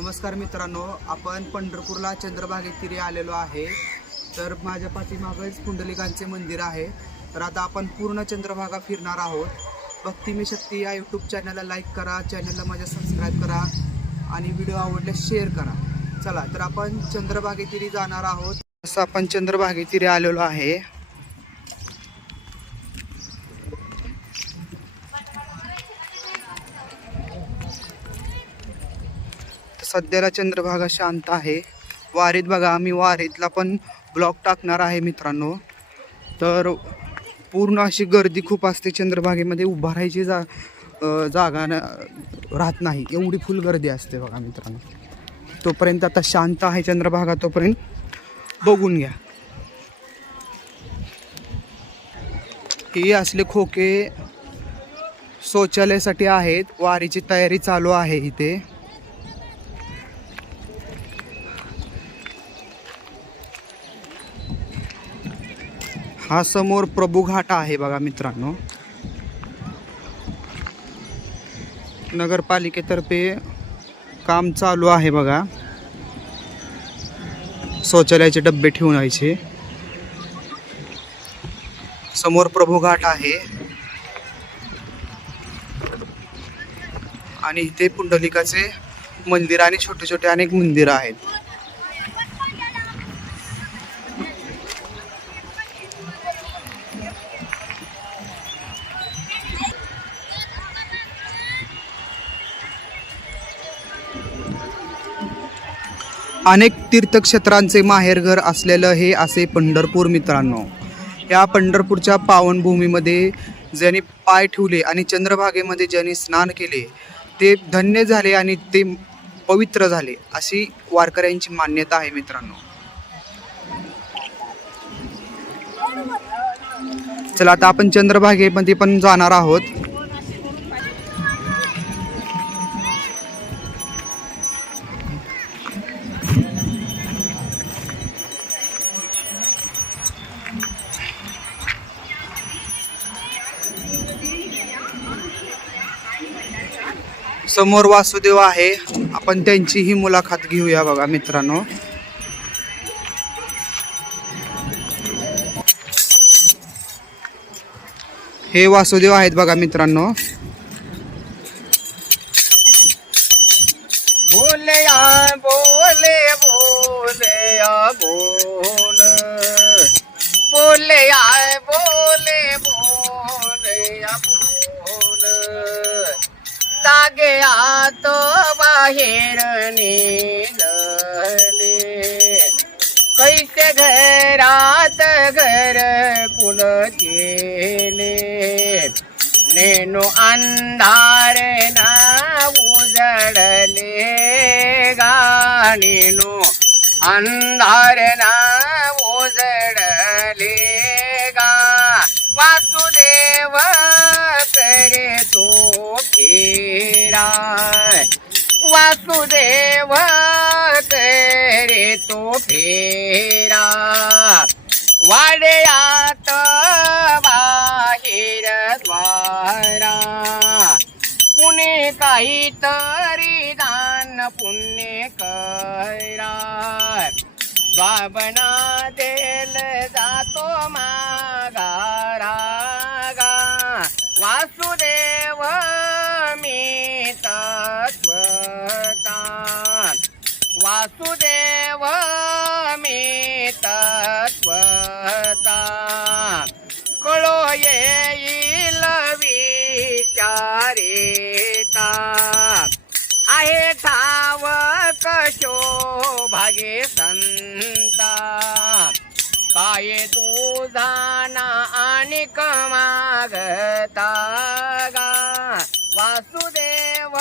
नमस्कार मित्रांनो आपण पंढरपूरला चंद्रभागे तिरी आलेलो आहे. तर माझ्या पाठीमागेच पुंडलिकांचे मंदिर आहे. तर आता आपण पूर्ण चंद्रभागा फिरणार आहोत. भक्ती मी शक्ती या यूट्यूब चॅनलला लाईक करा चॅनलला माझ्या सबस्क्राईब करा आणि व्हिडिओ आवडल्यास शेअर करा. चला तर आपण चंद्रभागे तिरी जाणार आहोत. असं आपण चंद्रभागे तिरी आलेलो आहे सध्याला चंद्रभागा शांत आहे. वारीत बघा आम्ही वारीतला पण ब्लॉक टाकणार आहे मित्रांनो. तर पूर्ण अशी गर्दी खूप असते चंद्रभागेमध्ये. उभा राहायची जा जागा न राहत नाही. एवढी फुल गर्दी असते बघा मित्रांनो. तोपर्यंत आता शांत आहे चंद्रभागा तोपर्यंत. बघून घ्या. हे असले खोके शौचालयासाठी आहेत. वारीची तयारी चालू आहे इथे. हा समोर प्रभू घाट आहे बघा मित्रांनो. नगरपालिकेतर्फे काम चालू आहे बघा. शौचालयाचे डब्बे ठेवून यायचे समोर प्रभू घाट आहे. आणि इथे पुंडलिकाचे मंदिर आणि छोटे छोटे अनेक मंदिर आहेत. अनेक तीर्थक्षेत्रांचे माहेरघर असलेलं हे असे पंढरपूर मित्रांनो. या पंढरपूरच्या पावनभूमीमध्ये ज्यांनी पाय ठेवले आणि चंद्रभागेमध्ये ज्यांनी स्नान केले ते धन्य झाले आणि ते पवित्र झाले अशी वारकऱ्यांची मान्यता आहे मित्रांनो. चला आता आपण चंद्रभागेमध्ये पण जाणार आहोत. समोर वासुदेव आहे. आपण त्यांचीही मुलाखत घेऊया बघा मित्रांनो. हे वासुदेव आहेत बघा मित्रांनो. बोले या बोले बोले. या बोल बोले या बोले बोले या बोल. जागे तो बाहेर निघाले. कैसे घरात घर कुल केले. नेनो अंधार ना उजडले गाणीनो अंधार ना उजड फेरा वासुदेव तेरे तो फेरा. वाड्यात बाहेर द्वारा. पुणे काहीतरी दान पुण्य करा. बाबना देल जातो मा वासुदेव मी तत्वता. कळो येईल विचारिता. आहे ठाव कशो भागे संता. काय तुझाना आणि कमागता गा. वासुदेव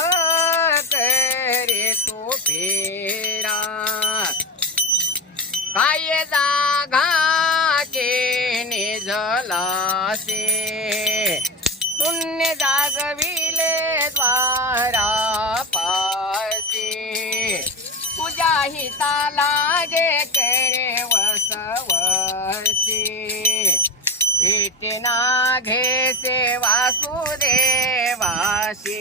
करे तो काय जागा के निजलासे शून्य जागविले द्वारा पासे तुझ्या हिताला लागे करे वसवसे. पेटे ना घे से वासुदेवाशी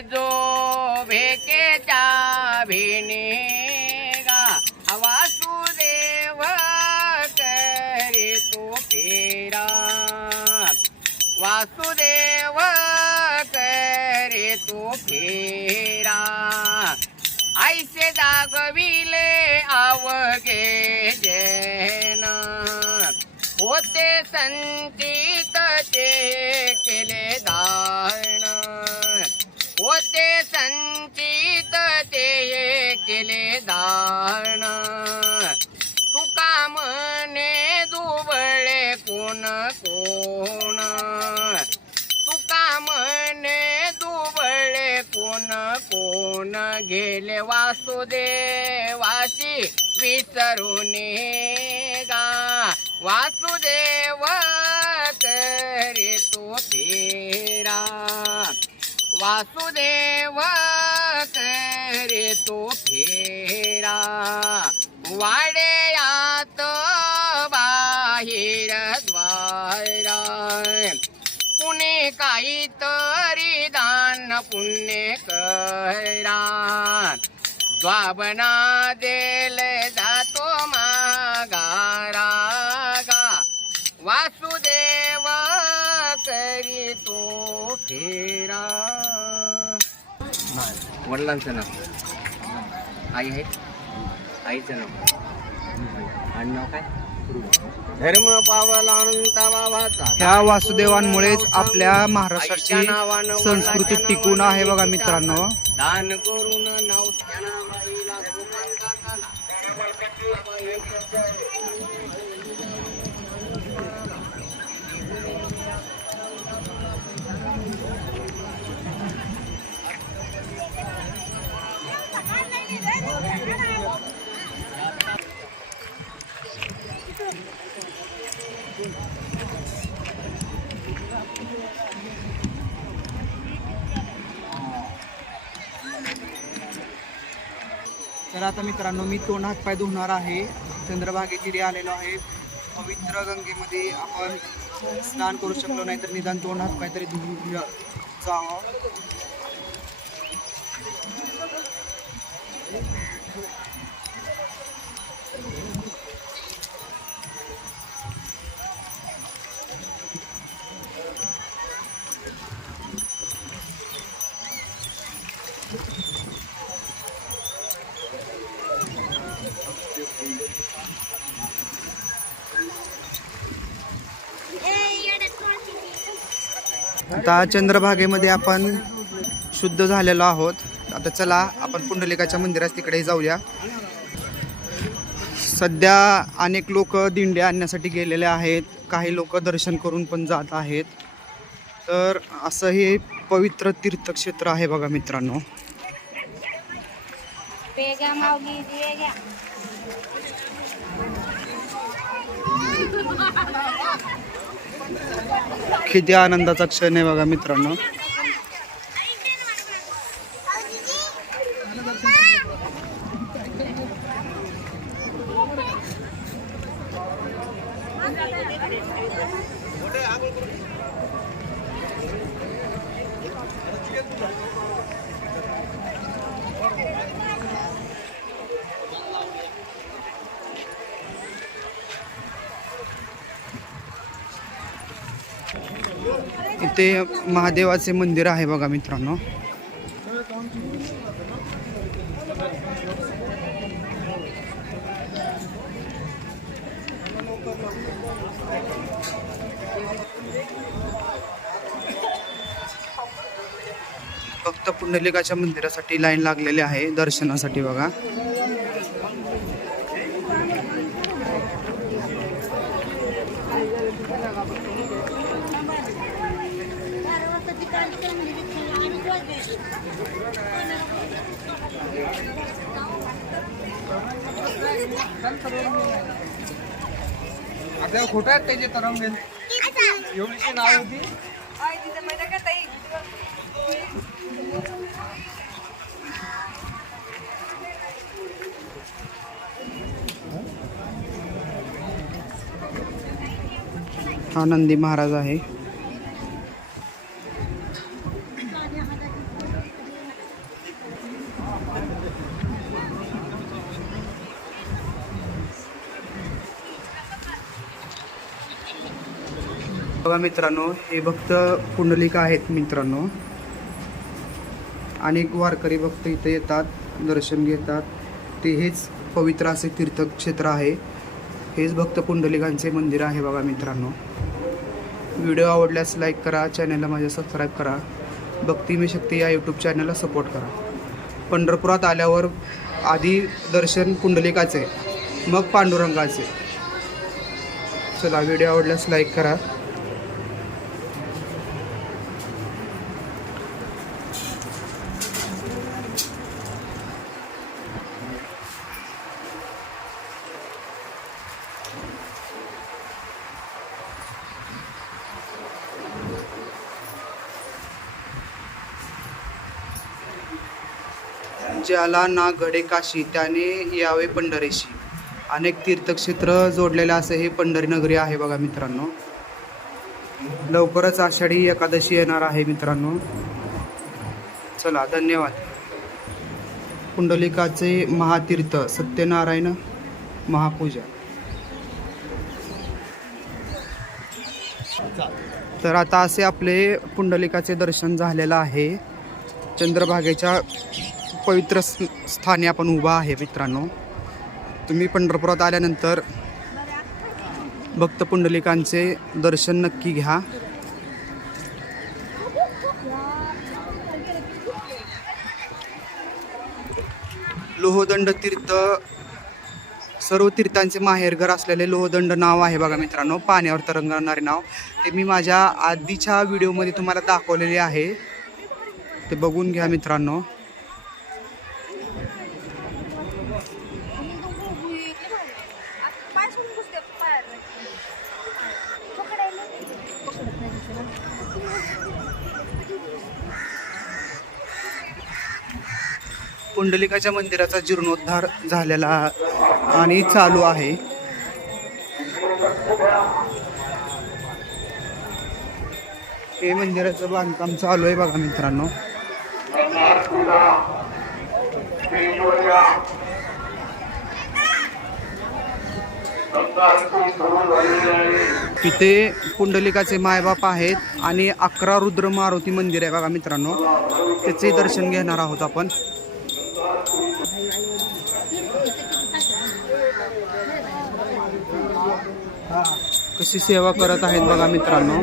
जो भेकेच्या भिने वासुदेव करे तो फेरा. वासुदेव करे तो फेरा. ऐसे जागविले आवगे जैन होते संचित ते केले दा केले दान. तुका म्हणे दुबळे कोण कोण? तुका म्हणे दुबळे कोण कोण? गेले वासुदेवाशी विसरून गा वासुदेव तरी तो फेरा. वासुदेव तो फेरा वाड्यात बाहेर द्वारा. कुणी काहीतरी दान पुण्य करा. द्वाबना देल जातो मागारा गा. वासुदेव करी तो फेरा. वडिलांचं नाव? आई आहे. आईचं नाव. आणि नाव काय? धर्म पावला अनंता बाबाचा. ह्या वासुदेवांमुळेच आपल्या महाराष्ट्राची संस्कृती टिकून आहे बघा मित्रांनो. दान करून नाव तर आता मित्रांनो मी तोंड हातपाय धुणार आहे. चंद्रभागे तिथे आलेलो आहे. पवित्र गंगेमध्ये आपण स्नान करू शकलो नाही तर निदान तोंड हातपाय तरी धुवून जावं. आता चंद्रभागेमध्ये आपण शुद्ध झालेलो आहोत. आता चला आपण पुंडलिकाच्या मंदिरात तिकडे जाऊया. सध्या अनेक लोक दिंड्या आणण्यासाठी गेलेले आहेत. काही लोक दर्शन करून पण जात आहेत. तर असं हे पवित्र तीर्थक्षेत्र आहे बघा मित्रांनो. किती आनंदाचा क्षण आहे बघा मित्रांनो. ते महादेवाचे मंदिर आहे बघा मित्रांनो. फक्त पुंडलिकाच्या मंदिरासाठी लाईन लागलेली आहे दर्शनासाठी बघा. आपल्याला खोटं त्याचे तरंग एवढीची नाव होती हा नंदी महाराज आहे. बघा मित्रांनो हे भक्त कुंडलिका आहेत मित्रांनो. अनेक वारकरी भक्त इथे येतात दर्शन घेतात. ते हेच पवित्र असे तीर्थक्षेत्र आहे. हेच भक्त पुंडलिकांचे मंदिर आहे बघा मित्रांनो. व्हिडिओ आवडल्यास लाईक करा चॅनलला माझ्या सबस्क्राईब करा. भक्ती मी शक्ती या यूट्यूब चॅनलला सपोर्ट करा. पंढरपुरात आल्यावर आधी दर्शन कुंडलिकाचे मग पांडुरंगाचे. चला व्हिडिओ आवडल्यास लाईक करा. ज्याला ना घडे काशी त्याने यावे पंढरीशी. अनेक तीर्थक्षेत्र जोडलेले असं हे पंढरी नगरी आहे बघा मित्रांनो. लवकरच आषाढी एकादशी येणार आहे मित्रांनो. चला धन्यवाद. पुंडलिकाचे महातीर्थ सत्यनारायण महापूजा. तर आता असे आपले पुंडलिकाचे दर्शन झालेलं आहे. चंद्रभागेच्या पवित्र स्थानी आपण उभा आहे मित्रांनो. तुम्ही पंढरपुरात आल्यानंतर भक्त पुंडलिकांचे दर्शन नक्की घ्या. लोहदंड तीर्थ सर्व तीर्थांचे माहेरघर असलेले लोहदंड नाव आहे बघा मित्रांनो पाण्यावर तरंगणारे नाव. ते मी माझ्या आधीच्या व्हिडिओमध्ये तुम्हाला दाखवलेले आहे. ते बघून घ्या मित्रांनो. पुंडलिकाच्या मंदिराचा जीर्णोद्धार झालेला आणि चालू आहे. हे मंदिराचं बांधकाम चालू आहे बघा मित्रांनो. तिथे पुंडलिकाचे मायबाप आहेत आणि अकरा रुद्र मारुती मंदिर आहे बघा मित्रांनो. त्याचे दर्शन घेणार आहोत आपण. कशी सेवा करत आहेत बघा मित्रांनो?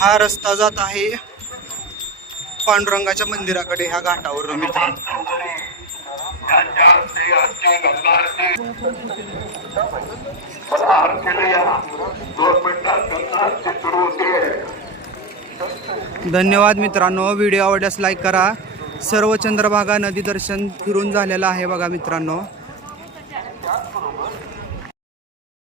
हा रस्ता जात आहे पांडुरंगाच्या मंदिराकडे ह्या घाटावर मित्रांनो धन्यवाद मित्रांनो. व्हिडिओ आवडल्यास लाईक करा. सर्व चंद्रभागा नदी दर्शन फिरून झालेलं आहे बघा मित्रांनो.